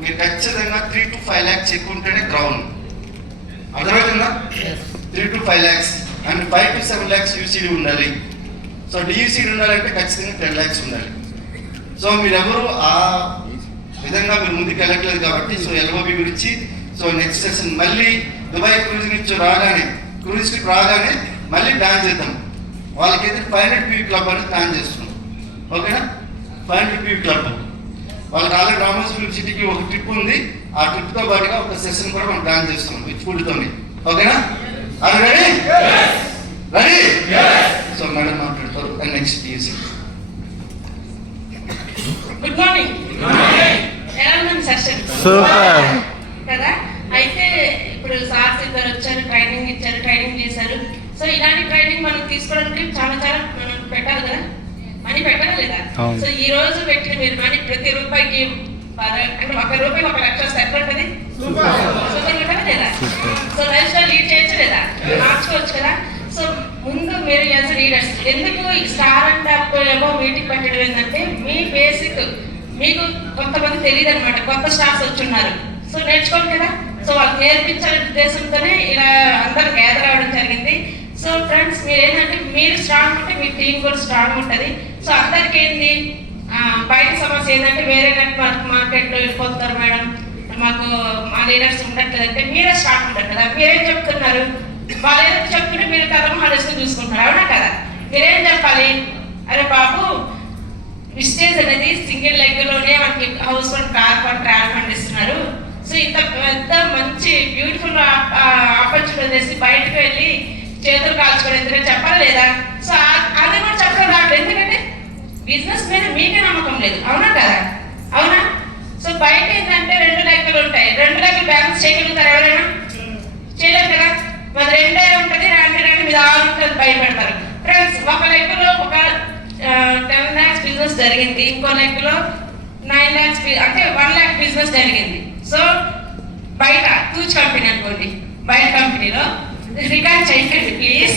మీరు ఖచ్చితంగా 3 to 5 lakhs ఎక్కువ ఉంటేనే గ్రౌండ్. అర్థమవుతుందా? 3 to 5 lakhs and 5 to 7 lakhs UCD ఉండాలి. సో డియూసీడీ ఉండాలంటే ఖచ్చితంగా 10 lakhs ఉండాలి. సో మీరెవరు ఆ విధంగా మీరు ముందుకు వెళ్ళట్లేదు కాబట్టి సో ఎల్ఓబి గురించి సో నెక్స్ట్ సెషన్ మళ్ళీ దుబాయ్ క్రూజ్ నుంచి క్రూజ్ ట్రిప్ రాగానే మళ్ళీ ప్లాన్ చేద్దాం. వాళ్ళకైతే 500 PV క్లబ్ అనేది ప్లాన్ చేస్తున్నాం. ఓకేనా? 500 PV క్లబ్ వాళ్ళకి ఆల్రెడీ రామోస్ ఫిల్మ్ సిటీకి ఒక ట్రిప్ ఉంది. ఆ ట్రిప్తో పాటుగా ఒక సెషన్ కూడా మనం ప్లాన్ చేస్తున్నాం విత్ ఫుడ్తోని. ఓకేనా? అది రెడీ రెడీ. సో మేడం మాట్లాడతారు. And next TC. Good morning. ఎలా ఉంది సెషన్? సూపర్ కదా. అయితే ఇప్పుడు సార్స్ ఇద్దరు వచ్చారు, ట్రైనింగ్ ఇచ్చారు, ట్రైనింగ్ చేశారు. సో ఇలాంటి ట్రైనింగ్ మనం తీసుకోవడానికి చాలా మనం పెట్టాలి కదా, మనీ పెట్టాలి లేదా? సో ఈ రోజు పెట్టిన మీరు మనీ ప్రతి రూపాయికి అంటే 1 రూపాయి 1 లక్ష వస్తే ఎట్లా ఉంటుంది? సూపర్ కదా లేదా? సో లైఫ్ స్టైల్ లీడ్ చేయొచ్చు లేదా? మార్చుకోవచ్చు కదా. సో ముందు మీరు యాజ్ లీడర్స్ ఎందుకు స్టార్ అండ్ అప్ ఏమో మీటింగ్ పెట్టడం ఏంటంటే మీ బేసిక్ మీకు కొంతమంది తెలియదు అనమాట, కొత్త స్టార్స్ వచ్చున్నారు. సో నేర్చుకోండి కదా. సో వాళ్ళకి నేర్పించాలనే ఉద్దేశంతోనే ఇలా అందరూ గ్యాదర్ అవ్వడం జరిగింది. సో ఫ్రెండ్స్ మీరు ఏంటంటే మీరు స్ట్రాంగ్ ఉంటే మీ టీం కూడా స్ట్రాంగ్ ఉంటుంది. సో అందరికీ ఏంటి బయట సమస్య ఏంటంటే వేరే నెట్వర్క్ మార్కెట్లో వెళ్ళిపోతారు మేడం, మాకు మా లీడర్స్ ఉండట్లేదంటే మీరే స్ట్రాంగ్ ఉంటారు కదా. మీరేం చెప్తున్నారు? వాళ్ళు ఏదైతే చెప్తుంటే మీరు కథ హాలిడేస్లో చూసుకుంటారు, అవునా కదా? మీరేం చెప్పాలి? అరే బాబు విస్టేజ్ అనేది సింగిల్ లెగ్లోనే మనకి house fund, car fund, travel fund ఇస్తున్నారు. సో ఇంత పెద్ద మంచి బ్యూటిఫుల్ ఆపర్చునిటీ చేసి బయటకు వెళ్ళి చేతులు కాల్చుకోవడం ఎందుకంటే చెప్పాలి లేదా? సో అది కూడా చెప్పడం రావట్లేదు, ఎందుకంటే బిజినెస్ మీద మీకే నమ్మకం లేదు, అవునా కదా? అవునా? సో బయట ఏంటంటే 2 లెక్కలు ఉంటాయి, 2 లెక్కలు బ్యాలెన్స్ చేయగలుగుతారు ఎవరైనా? చేయలేరు కదా. మరి 2 ఉంటుంది, 2 మీద 6 ఉంటుంది, భయపెడతారు. ఫ్రెండ్స్ ఒక లెక్కలో ఒక 10 lakhs బిజినెస్ జరిగింది, ఇంకో లెక్కలో 9 lakhs అంటే 1 lakh బిజినెస్ జరిగింది. సో బయట టూచ్ కంపెనీ అనుకోండి, బయట కంపెనీలో రికార్డ్ చేయండి ప్లీజ్.